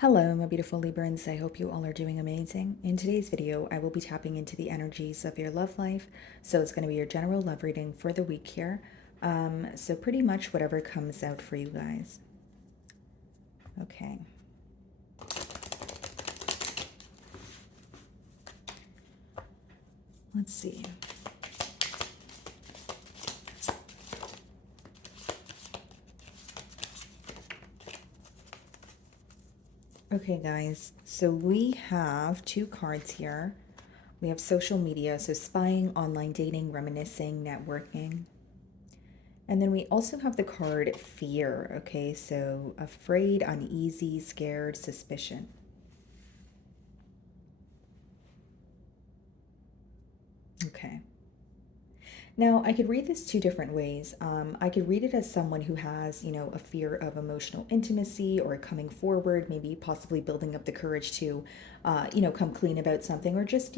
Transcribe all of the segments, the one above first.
Hello, my beautiful Librans. I hope you all are doing amazing. In today's video, I will be tapping into the energies of your love life. So it's going to be your general love reading for the week here. So pretty much whatever comes out for you guys. Okay. Let's see. Okay, guys, so we have two cards here. We have social media, so spying, online dating, reminiscing, networking. And then we also have the card fear, okay? So afraid, uneasy, scared, suspicion. Okay. Now, I could read this two different ways. I could read it as someone who has, a fear of emotional intimacy or coming forward, maybe possibly building up the courage to, come clean about something or just,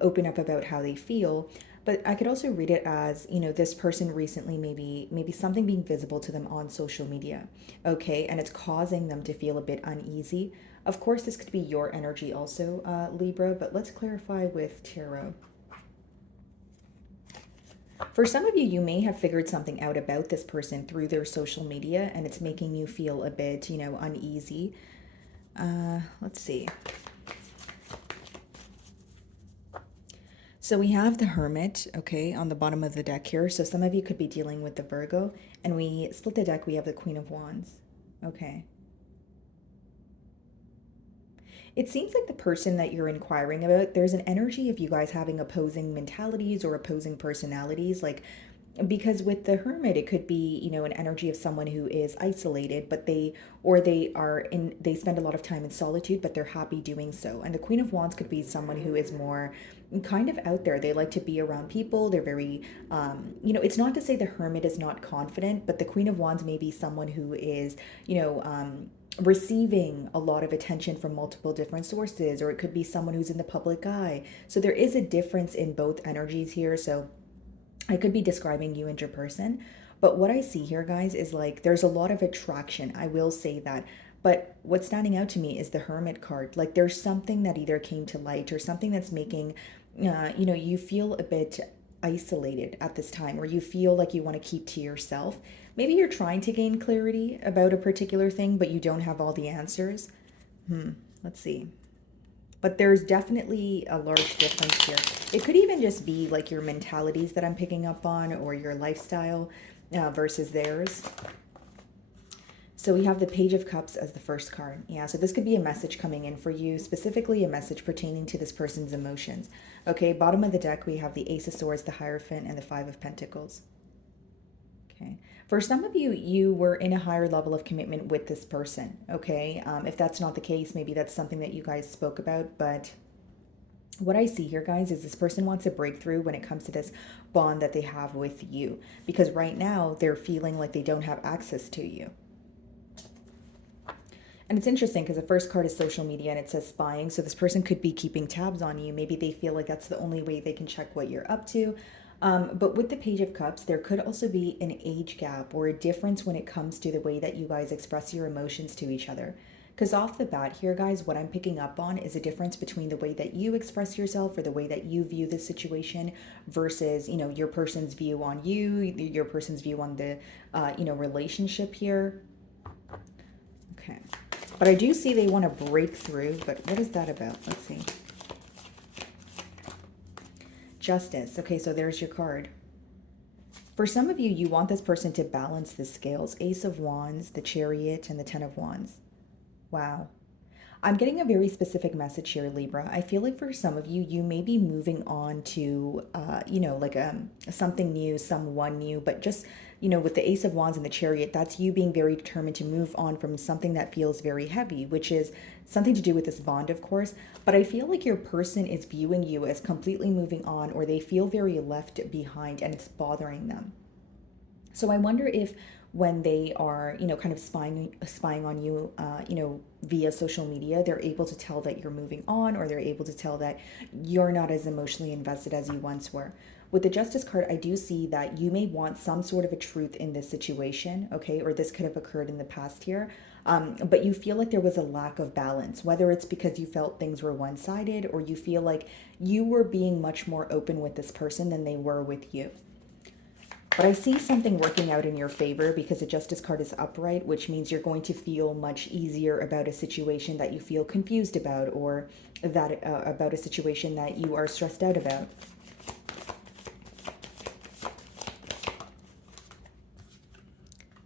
open up about how they feel. But I could also read it as, this person recently maybe something being visible to them on social media, okay, and it's causing them to feel a bit uneasy. Of course, this could be your energy also, Libra, but let's clarify with tarot. For some of you, you may have figured something out about this person through their social media and it's making you feel a bit, uneasy. Let's see. So we have the Hermit, okay, on the bottom of the deck here. So some of you could be dealing with the Virgo. And we split the deck, we have the Queen of Wands. Okay. It seems like the person that you're inquiring about, there's an energy of you guys having opposing mentalities or opposing personalities. Like, because with the hermit it could be an energy of someone who is isolated, but they spend a lot of time in solitude, but they're happy doing so. And the Queen of Wands could be someone who is more kind of out there. They like to be around people. They're very it's not to say the hermit is not confident, but the Queen of Wands may be someone who is receiving a lot of attention from multiple different sources, or it could be someone who's in the public eye. So there is a difference in both energies here. So I could be describing you and your person, but what I see here, guys, is like there's a lot of attraction. I will say that. But what's standing out to me is the Hermit card. Like there's something that either came to light or something that's making, you feel a bit isolated at this time, or you feel like you want to keep to yourself. Maybe you're trying to gain clarity about a particular thing, but you don't have all the answers. Let's see. But there's definitely a large difference here. It could even just be like your mentalities that I'm picking up on, or your lifestyle versus theirs. So we have the Page of Cups as the first card. Yeah, so this could be a message coming in for you, specifically a message pertaining to this person's emotions. Okay, bottom of the deck, we have the Ace of Swords, the Hierophant, and the Five of Pentacles. Okay. For some of you, you were in a higher level of commitment with this person, okay? If that's not the case, maybe that's something that you guys spoke about, but what I see here, guys, is this person wants a breakthrough when it comes to this bond that they have with you, because right now they're feeling like they don't have access to you. And it's interesting because the first card is social media and it says spying. So this person could be keeping tabs on you. Maybe they feel like that's the only way they can check what you're up to. But with the Page of Cups, there could also be an age gap or a difference when it comes to the way that you guys express your emotions to each other. Because off the bat here, guys, what I'm picking up on is a difference between the way that you express yourself or the way that you view the situation versus, your person's view on you, your person's view on the, relationship here. Okay. But I do see they want to break through, but what is that about? Let's see. Justice. Okay, so there's your card. For some of you, you want this person to balance the scales. Ace of Wands, the Chariot, and the Ten of Wands. Wow. I'm getting a very specific message here, Libra. I feel like for some of you, you may be moving on to, something new, someone new, but just, with the Ace of Wands and the Chariot, that's you being very determined to move on from something that feels very heavy, which is something to do with this bond, of course. But I feel like your person is viewing you as completely moving on, or they feel very left behind and it's bothering them. So I wonder if when they are, kind of spying on you, via social media, they're able to tell that you're moving on, or they're able to tell that you're not as emotionally invested as you once were. With the Justice card, I do see that you may want some sort of a truth in this situation, okay? Or this could have occurred in the past here. But you feel like there was a lack of balance, whether it's because you felt things were one-sided or you feel like you were being much more open with this person than they were with you. But I see something working out in your favor because the Justice card is upright, which means you're going to feel much easier about a situation that you feel confused about, or that about a situation that you are stressed out about.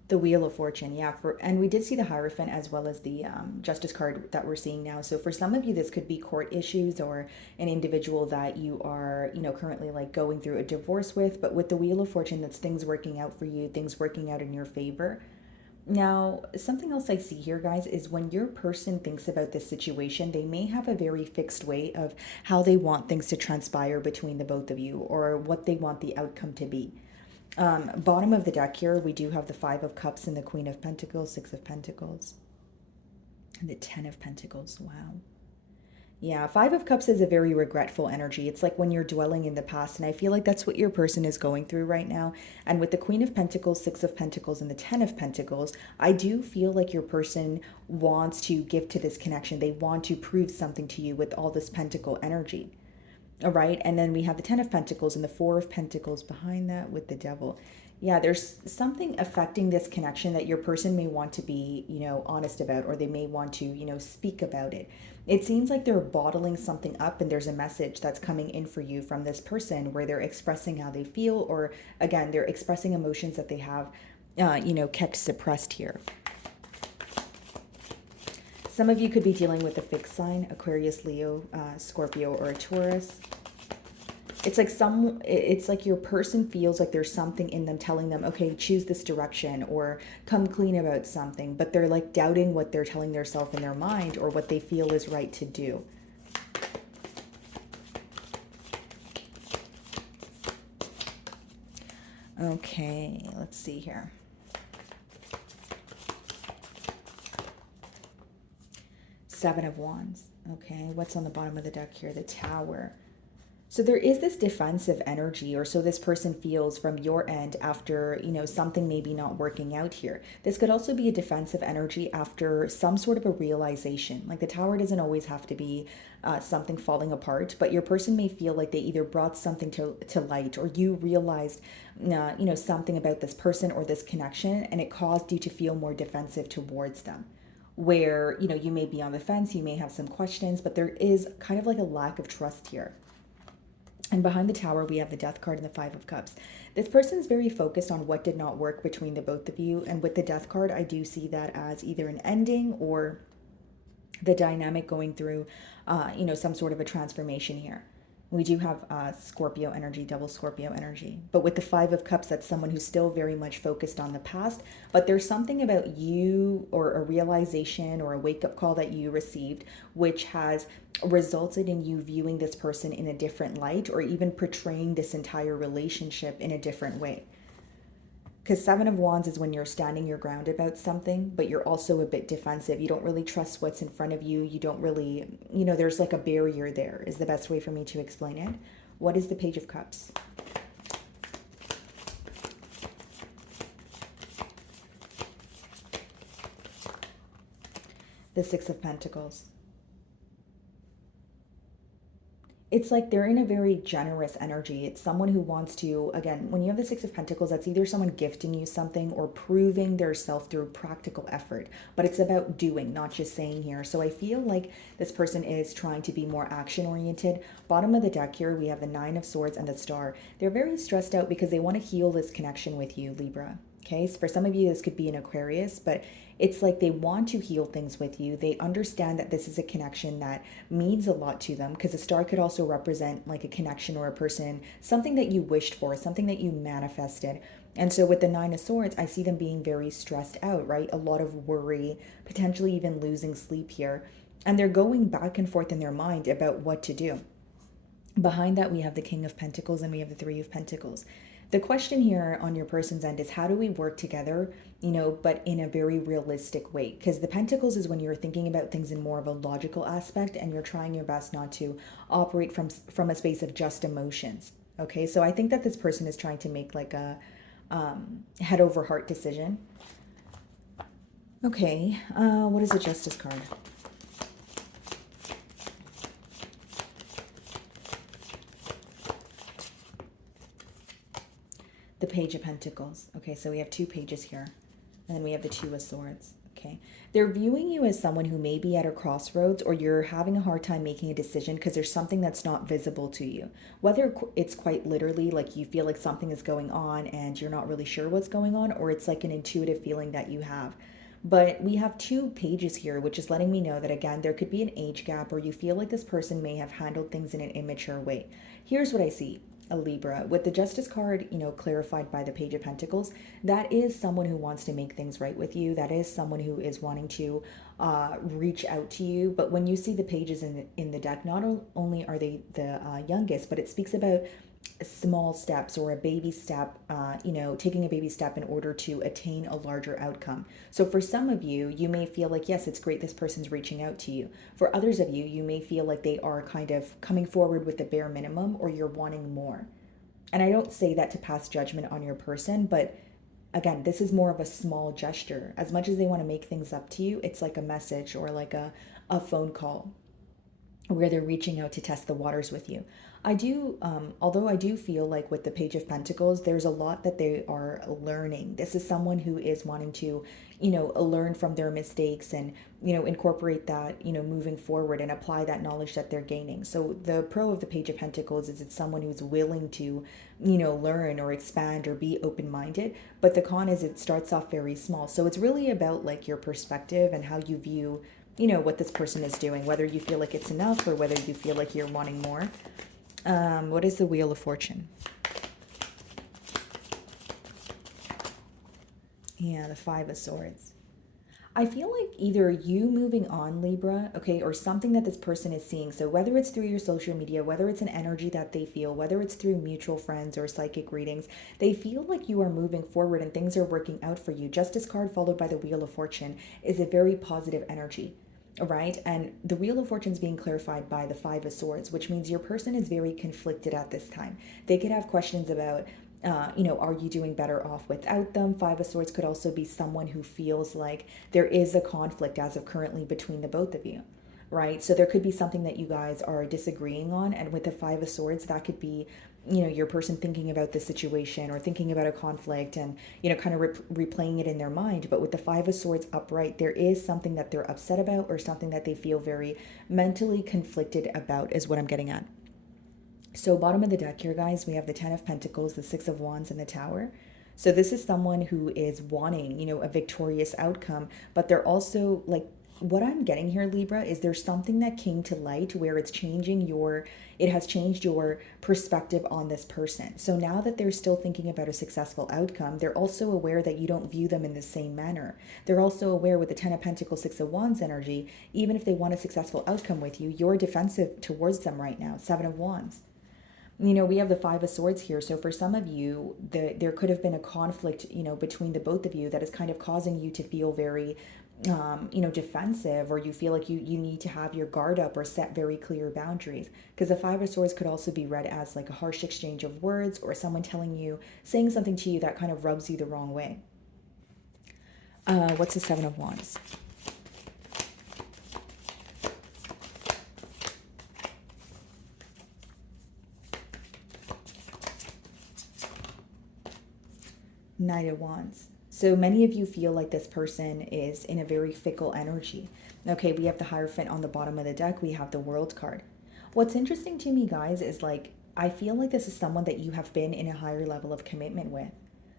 The Wheel of Fortune, yeah. And we did see the Hierophant as well as the Justice card that we're seeing now. So for some of you, this could be court issues or an individual that you are, currently like going through a divorce with. But with the Wheel of Fortune, that's things working out for you, things working out in your favor. Now, something else I see here, guys, is when your person thinks about this situation, they may have a very fixed way of how they want things to transpire between the both of you, or what they want the outcome to be. Bottom of the deck here, we do have the Five of Cups and the Queen of Pentacles, Six of Pentacles, and the Ten of Pentacles. Wow. Yeah, Five of Cups is a very regretful energy. It's like when you're dwelling in the past, and I feel like that's what your person is going through right now. And with the Queen of Pentacles, Six of Pentacles, and the Ten of Pentacles, I do feel like your person wants to give to this connection. They want to prove something to you with all this Pentacle energy. All right. And then we have the Ten of Pentacles and the Four of Pentacles behind that with the Devil. Yeah, there's something affecting this connection that your person may want to be, honest about, or they may want to, speak about it. It seems like they're bottling something up, and there's a message that's coming in for you from this person where they're expressing how they feel, or again, they're expressing emotions that they have, kept suppressed here. Some of you could be dealing with a fixed sign, Aquarius, Leo, Scorpio, or a Taurus. It's like your person feels like there's something in them telling them, okay, choose this direction or come clean about something, but they're like doubting what they're telling themselves in their mind or what they feel is right to do. Okay, let's see here. Seven of Wands. Okay, what's on the bottom of the deck here? The Tower. So there is this defensive energy, or so this person feels from your end after, something maybe not working out here. This could also be a defensive energy after some sort of a realization. Like the Tower doesn't always have to be something falling apart, but your person may feel like they either brought something to light, or you realized, something about this person or this connection, and it caused you to feel more defensive towards them. Where, you may be on the fence, you may have some questions, but there is kind of like a lack of trust here. And behind the Tower, we have the Death card and the Five of Cups. This person's very focused on what did not work between the both of you. And with the Death card, I do see that as either an ending or the dynamic going through, some sort of a transformation here. We do have Scorpio energy, double Scorpio energy. But with the Five of Cups, that's someone who's still very much focused on the past. But there's something about you, or a realization or a wake-up call that you received, which has resulted in you viewing this person in a different light, or even portraying this entire relationship in a different way. Because Seven of Wands is when you're standing your ground about something, but you're also a bit defensive. You don't really trust what's in front of you. You don't really, there's like a barrier there, is the best way for me to explain it. What is the Page of Cups? The Six of Pentacles. It's like they're in a very generous energy. It's someone who wants to, again, when you have the Six of Pentacles, that's either someone gifting you something or proving their self through practical effort. But it's about doing, not just saying here. So I feel like this person is trying to be more action-oriented. Bottom of the deck here, we have the Nine of Swords and the Star. They're very stressed out because they want to heal this connection with you, Libra. Okay, so for some of you, this could be an Aquarius, but it's like they want to heal things with you. They understand that this is a connection that means a lot to them, because a star could also represent like a connection or a person, something that you wished for, something that you manifested. And so with the Nine of Swords, I see them being very stressed out, right? A lot of worry, potentially even losing sleep here. And they're going back and forth in their mind about what to do. Behind that, we have the King of Pentacles and we have the Three of Pentacles. The question here on your person's end is, how do we work together, but in a very realistic way? Because the Pentacles is when you're thinking about things in more of a logical aspect, and you're trying your best not to operate from a space of just emotions. Okay, so I think that this person is trying to make like a head over heart decision. Okay, what is the Justice card? The Page of Pentacles. Okay, so we have two pages here. And then we have the Two of Swords. Okay. They're viewing you as someone who may be at a crossroads, or you're having a hard time making a decision because there's something that's not visible to you. Whether it's quite literally like you feel like something is going on and you're not really sure what's going on, or it's like an intuitive feeling that you have. But we have two pages here, which is letting me know that again, there could be an age gap, or you feel like this person may have handled things in an immature way. Here's what I see: a Libra. With the Justice card, clarified by the Page of Pentacles, that is someone who wants to make things right with you. That is someone who is wanting to reach out to you. But when you see the pages in the deck, not only are they the youngest, but it speaks about small steps or a baby step, taking a baby step in order to attain a larger outcome. So for some of you, you may feel like, yes, it's great this person's reaching out to you. For others of you, you may feel like they are kind of coming forward with the bare minimum, or you're wanting more. And I don't say that to pass judgment on your person, but again, this is more of a small gesture. As much as they want to make things up to you, it's like a message or like a phone call where they're reaching out to test the waters with you. I do, although I do feel like with the Page of Pentacles, there's a lot that they are learning. This is someone who is wanting to, learn from their mistakes and, incorporate that, moving forward and apply that knowledge that they're gaining. So the pro of the Page of Pentacles is it's someone who's willing to, learn or expand or be open minded. But the con is it starts off very small. So it's really about like your perspective and how you view what this person is doing, whether you feel like it's enough or whether you feel like you're wanting more. What is the Wheel of Fortune? Yeah, the Five of Swords. I feel like either you moving on, Libra, okay, or something that this person is seeing. So whether it's through your social media, whether it's an energy that they feel, whether it's through mutual friends or psychic readings, they feel like you are moving forward and things are working out for you. Justice card followed by the Wheel of Fortune is a very positive energy. Right? And the Wheel of Fortune is being clarified by the Five of Swords, which means your person is very conflicted at this time. They could have questions about, are you doing better off without them? Five of Swords could also be someone who feels like there is a conflict as of currently between the both of you. Right? So there could be something that you guys are disagreeing on. And with the Five of Swords, that could be, your person thinking about the situation or thinking about a conflict and, kind of replaying it in their mind. But with the Five of Swords upright, there is something that they're upset about or something that they feel very mentally conflicted about, is what I'm getting at. So bottom of the deck here, guys, we have the Ten of Pentacles, the Six of Wands, and the Tower. So this is someone who is wanting, a victorious outcome, but they're also like, what I'm getting here, Libra, is there's something that came to light where it has changed your perspective on this person. So now that they're still thinking about a successful outcome, they're also aware that you don't view them in the same manner. They're also aware with the Ten of Pentacles, Six of Wands energy, even if they want a successful outcome with you, you're defensive towards them right now. Seven of Wands. We have the Five of Swords here. So for some of you, there could have been a conflict, between the both of you that is kind of causing you to feel very, defensive, or you feel like you need to have your guard up or set very clear boundaries. Because the Five of Swords could also be read as like a harsh exchange of words or someone saying something to you that kind of rubs you the wrong way. What's the Seven of Wands? Knight of Wands. So many of you feel like this person is in a very fickle energy. Okay, we have the Hierophant on the bottom of the deck. We have the World card. What's interesting to me, guys, is like, I feel like this is someone that you have been in a higher level of commitment with.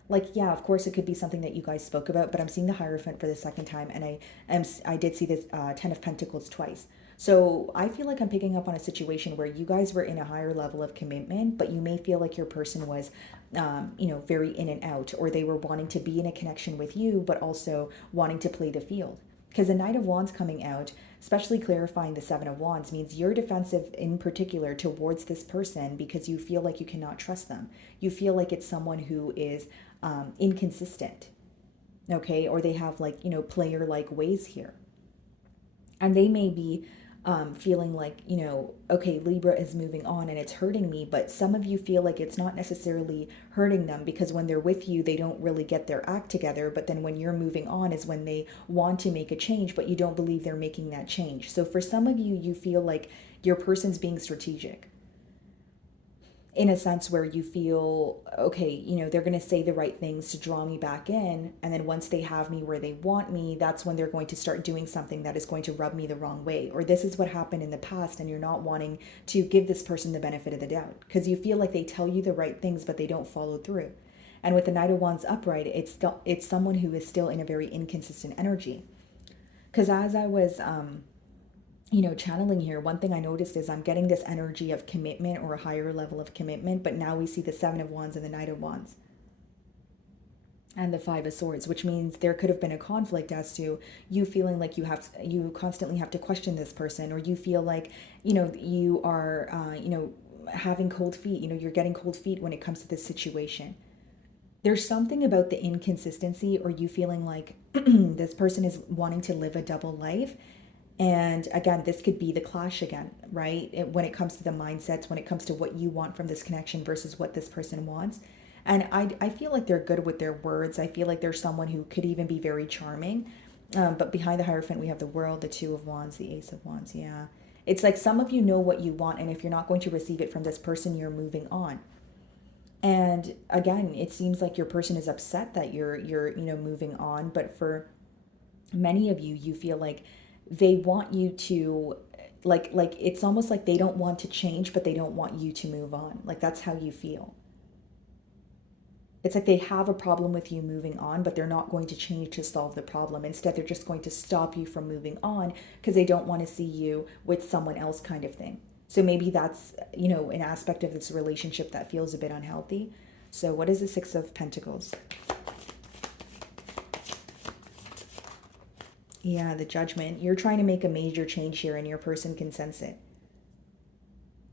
Like, yeah, of course, it could be something that you guys spoke about, but I'm seeing the Hierophant for the second time, and I did see this Ten of Pentacles twice. So I feel like I'm picking up on a situation where you guys were in a higher level of commitment, but you may feel like your person was, very in and out, or they were wanting to be in a connection with you, but also wanting to play the field. Because the Knight of Wands coming out, especially clarifying the Seven of Wands, means you're defensive in particular towards this person because you feel like you cannot trust them. You feel like it's someone who is inconsistent, okay? Or they have like, player-like ways here. And they may be feeling like, okay, Libra is moving on and it's hurting me, but some of you feel like it's not necessarily hurting them because when they're with you, they don't really get their act together. But then when you're moving on is when they want to make a change, but you don't believe they're making that change. So for some of you, you feel like your person's being strategic in a sense where you feel, okay, they're going to say the right things to draw me back in. And then once they have me where they want me, that's when they're going to start doing something that is going to rub me the wrong way. Or this is what happened in the past, and you're not wanting to give this person the benefit of the doubt because you feel like they tell you the right things, but they don't follow through. And with the Knight of Wands upright, it's someone who is still in a very inconsistent energy. Because as I was channeling here, one thing I noticed is I'm getting this energy of commitment or a higher level of commitment, but now we see the Seven of Wands and the Knight of Wands and the Five of Swords, which means there could have been a conflict as to you feeling like you constantly have to question this person, or you feel like, you are, having cold feet, you're getting cold feet when it comes to this situation. There's something about the inconsistency, or you feeling like this person is wanting to live a double life. And again, this could be the clash again, right? When it comes to the mindsets, when it comes to what you want from this connection versus what this person wants. And I feel like they're good with their words. I feel like they're someone who could even be very charming. But behind the Hierophant, we have the World, the Two of Wands, the Ace of Wands. Yeah. It's like some of you know what you want. And if you're not going to receive it from this person, you're moving on. And again, it seems like your person is upset that you're moving on. But for many of you, you feel like they want you to like it's almost like they don't want to change, but they don't want you to move on. Like that's how you feel. It's like they have a problem with you moving on, but they're not going to change to solve the problem. Instead, they're just going to stop you from moving on because they don't want to see you with someone else, kind of thing. So maybe that's, an aspect of this relationship that feels a bit unhealthy. So what is the Six of Pentacles? Yeah, the Judgment. You're trying to make a major change here and your person can sense it.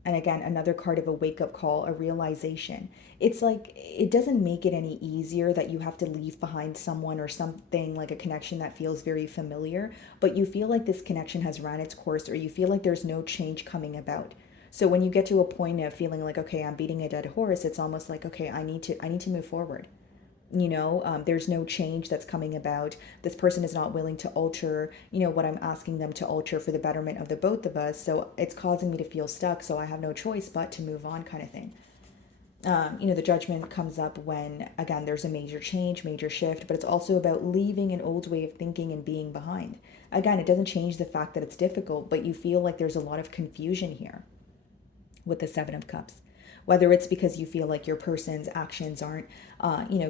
And again, another card of a wake-up call, a realization. It's like it doesn't make it any easier that you have to leave behind someone or something, like a connection that feels very familiar, but you feel like this connection has ran its course, or you feel like there's no change coming about. So when you get to a point of feeling like, okay, I'm beating a dead horse, it's almost like, okay, I need to move forward. There's no change that's coming about. This person is not willing to alter, what I'm asking them to alter for the betterment of the both of us. So it's causing me to feel stuck. So I have no choice but to move on, kind of thing. The Judgment comes up when, again, there's a major change, major shift, but it's also about leaving an old way of thinking and being behind. Again, it doesn't change the fact that it's difficult, but you feel like there's a lot of confusion here with the Seven of Cups. Whether it's because you feel like your person's actions aren't,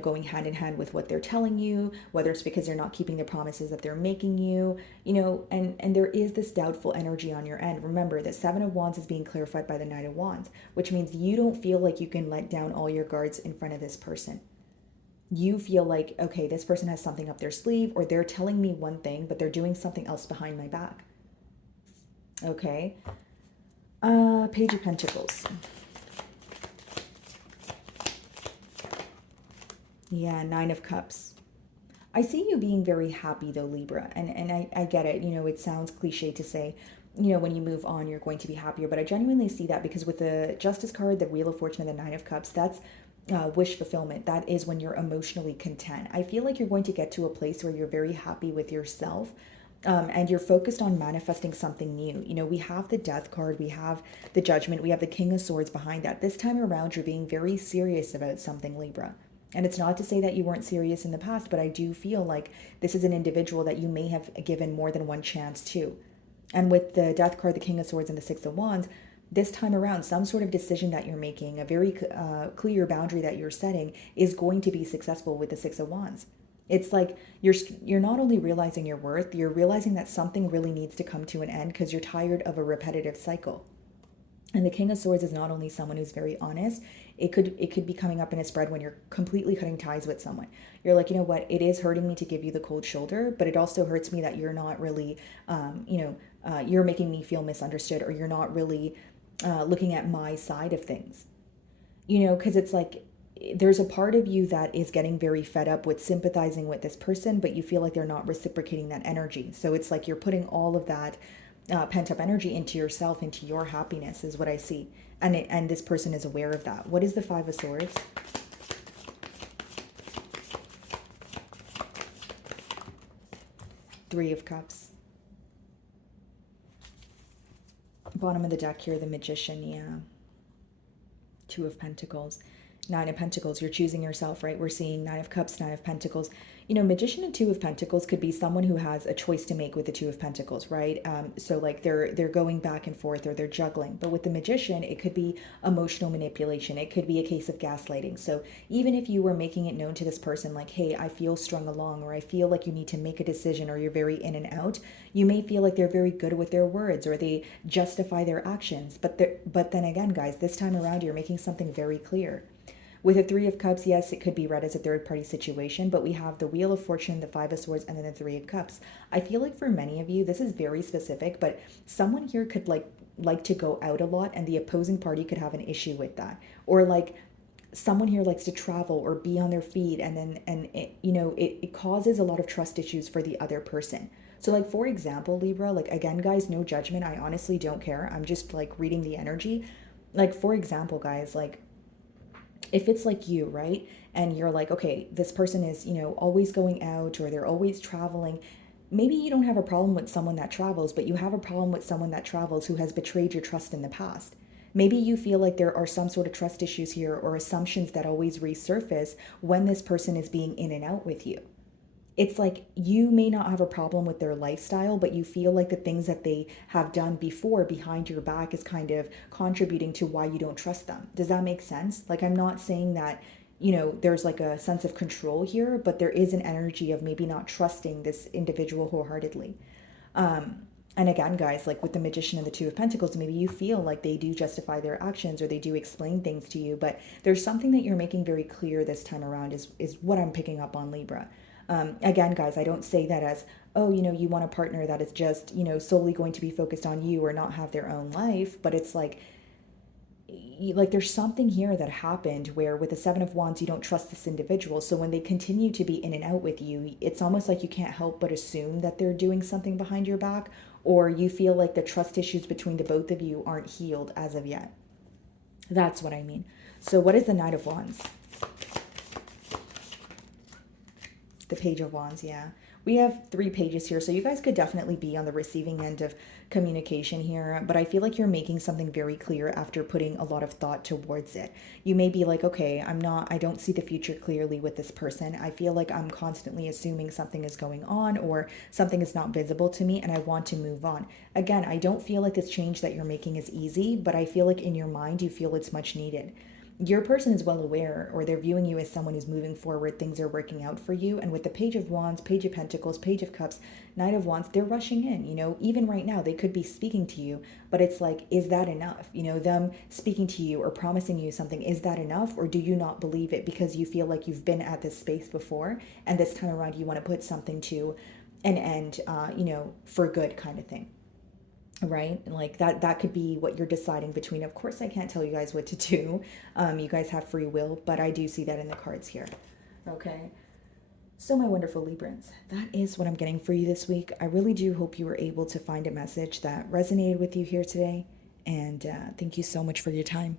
going hand in hand with what they're telling you, whether it's because they're not keeping the promises that they're making you, and there is this doubtful energy on your end. Remember that Seven of Wands is being clarified by the Knight of Wands, which means you don't feel like you can let down all your guards in front of this person. You feel like, okay, this person has something up their sleeve, or they're telling me one thing, but they're doing something else behind my back. Okay. Page of Pentacles. Yeah, Nine of Cups. I see you being very happy though, Libra. And I get it. It sounds cliche to say, when you move on, you're going to be happier. But I genuinely see that because with the Justice card, the Wheel of Fortune, and the Nine of Cups, that's wish fulfillment. That is when you're emotionally content. I feel like you're going to get to a place where you're very happy with yourself. And you're focused on manifesting something new. We have the Death card, we have the Judgment, we have the King of Swords behind that. This time around, you're being very serious about something, Libra. And it's not to say that you weren't serious in the past, but I do feel like this is an individual that you may have given more than one chance to. And with the Death card, the King of Swords, and the Six of Wands, this time around, some sort of decision that you're making, a very clear boundary that you're setting, is going to be successful with the Six of Wands. It's like you're not only realizing your worth, you're realizing that something really needs to come to an end because you're tired of a repetitive cycle. And the King of Swords is not only someone who's very honest, it could be coming up in a spread when you're completely cutting ties with someone. You're like, you know what, it is hurting me to give you the cold shoulder, but it also hurts me that you're not really, you're making me feel misunderstood, or you're not really looking at my side of things. Because it's like, there's a part of you that is getting very fed up with sympathizing with this person, but you feel like they're not reciprocating that energy. So it's like you're putting all of that pent-up energy into yourself, into your happiness is what I see. And this person is aware of that. What is the Five of Swords? Three of Cups. Bottom of the deck here, the Magician, yeah. Two of Pentacles. Nine of Pentacles, you're choosing yourself, right? We're seeing Nine of Cups, Nine of Pentacles. You know, Magician and Two of Pentacles could be someone who has a choice to make with the Two of Pentacles, right? So like they're going back and forth, or they're juggling. But with the Magician, it could be emotional manipulation. It could be a case of gaslighting. So even if you were making it known to this person, like, hey, I feel strung along, or I feel like you need to make a decision, or you're very in and out, you may feel like they're very good with their words, or they justify their actions. But then again, guys, this time around, you're making something very clear. With a Three of Cups, yes, it could be read as a third-party situation, but we have the Wheel of Fortune, the Five of Swords, and then the Three of Cups. I feel like for many of you, this is very specific, but someone here could like to go out a lot, and the opposing party could have an issue with that. Or like someone here likes to travel or be on their feet, and it causes a lot of trust issues for the other person. So like, for example, Libra, like, again, guys, no judgment. I honestly don't care. I'm just like reading the energy. Like, for example, guys, like, if it's like you, right? And you're like, okay, this person is, always going out, or they're always traveling. Maybe you don't have a problem with someone that travels, but you have a problem with someone that travels who has betrayed your trust in the past. Maybe you feel like there are some sort of trust issues here, or assumptions that always resurface when this person is being in and out with you. It's like you may not have a problem with their lifestyle, but you feel like the things that they have done before behind your back is kind of contributing to why you don't trust them. Does that make sense? Like, I'm not saying that, there's like a sense of control here, but there is an energy of maybe not trusting this individual wholeheartedly. And again, guys, like with the Magician and the Two of Pentacles, maybe you feel like they do justify their actions, or they do explain things to you, but there's something that you're making very clear this time around is what I'm picking up on, Libra. Again, guys, I don't say that as, oh, you want a partner that is just, solely going to be focused on you or not have their own life. But it's like there's something here that happened where with the Seven of Wands, you don't trust this individual. So when they continue to be in and out with you, it's almost like you can't help but assume that they're doing something behind your back, or you feel like the trust issues between the both of you aren't healed as of yet. That's what I mean. So what is the Knight of Wands? The Page of Wands, yeah. We have 3 pages here, so you guys could definitely be on the receiving end of communication here, but I feel like you're making something very clear after putting a lot of thought towards it. You may be like, okay, I don't see the future clearly with this person. I feel like I'm constantly assuming something is going on, or something is not visible to me, and I want to move on. Again, I don't feel like this change that you're making is easy, but I feel like in your mind, you feel it's much needed. Your person is well aware, or they're viewing you as someone who's moving forward, things are working out for you. And with the Page of Wands, Page of Pentacles, Page of Cups, Knight of Wands, they're rushing in. Even right now, they could be speaking to you, but it's like, is that enough? Them speaking to you or promising you something, is that enough? Or do you not believe it because you feel like you've been at this space before, and this time around you want to put something to an end, for good kind of thing? Right? Like that could be what you're deciding between. Of course, I can't tell you guys what to do. You guys have free will, but I do see that in the cards here. Okay. So my wonderful Librans, that is what I'm getting for you this week. I really do hope you were able to find a message that resonated with you here today. And thank you so much for your time.